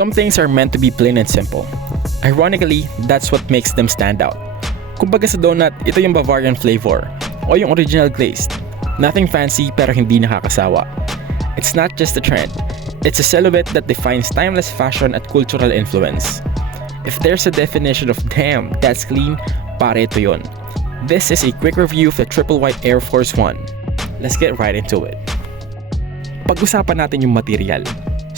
Some things are meant to be plain and simple. Ironically, that's what makes them stand out. Kumbaga sa donut, ito yung Bavarian flavor o yung original glazed. Nothing fancy pero hindi nakakasawa. It's not just a trend. It's a silhouette that defines timeless fashion at cultural influence. If there's a definition of damn, that's clean, pare ito yun. This is a quick review of the Triple White Air Force 1. Let's get right into it. Pag-usapan natin yung material.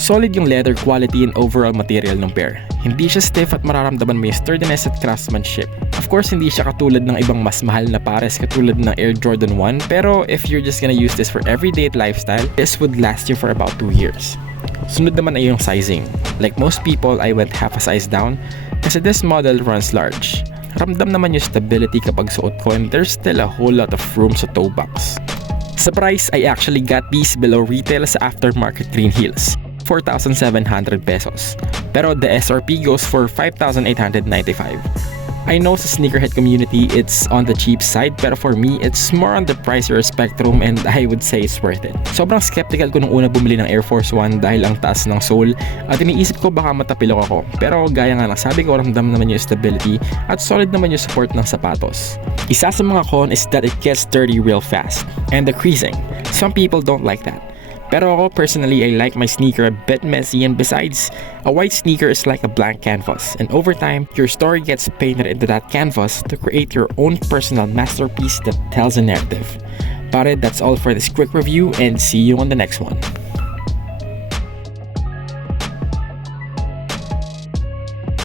Solid yung leather quality and overall material ng pair. Hindi siya stiff at mararamdaman mo yung sturdiness at craftsmanship. Of course, hindi siya katulad ng ibang mas mahal na pares katulad ng Air Jordan 1, pero if you're just gonna use this for everyday lifestyle, this would last you for about 2 years. Sunod naman ay yung sizing. Like most people, I went half a size down kasi this model runs large. Ramdam naman yung stability kapag suot ko and there's still a whole lot of room sa toe box. Sa price, I actually got these below retail sa aftermarket green heels. 4,700 pesos. Pero the SRP goes for 5,895. I know sa sneakerhead community it's on the cheap side pero for me it's more on the pricier spectrum and I would say it's worth it. Sobrang skeptical ko nung una bumili ng Air Force 1 dahil ang taas ng sole at iniisip ko baka matapilok ako. Pero gaya nga ng sabi ko, ramdam naman yung stability at solid naman yung support ng sapatos. Isa sa mga con is that it gets dirty real fast and the creasing. Some people don't like that. Pero ako personally, I like my sneaker a bit messy and besides, a white sneaker is like a blank canvas and over time, your story gets painted into that canvas to create your own personal masterpiece that tells a narrative. But that's all for this quick review and see you on the next one.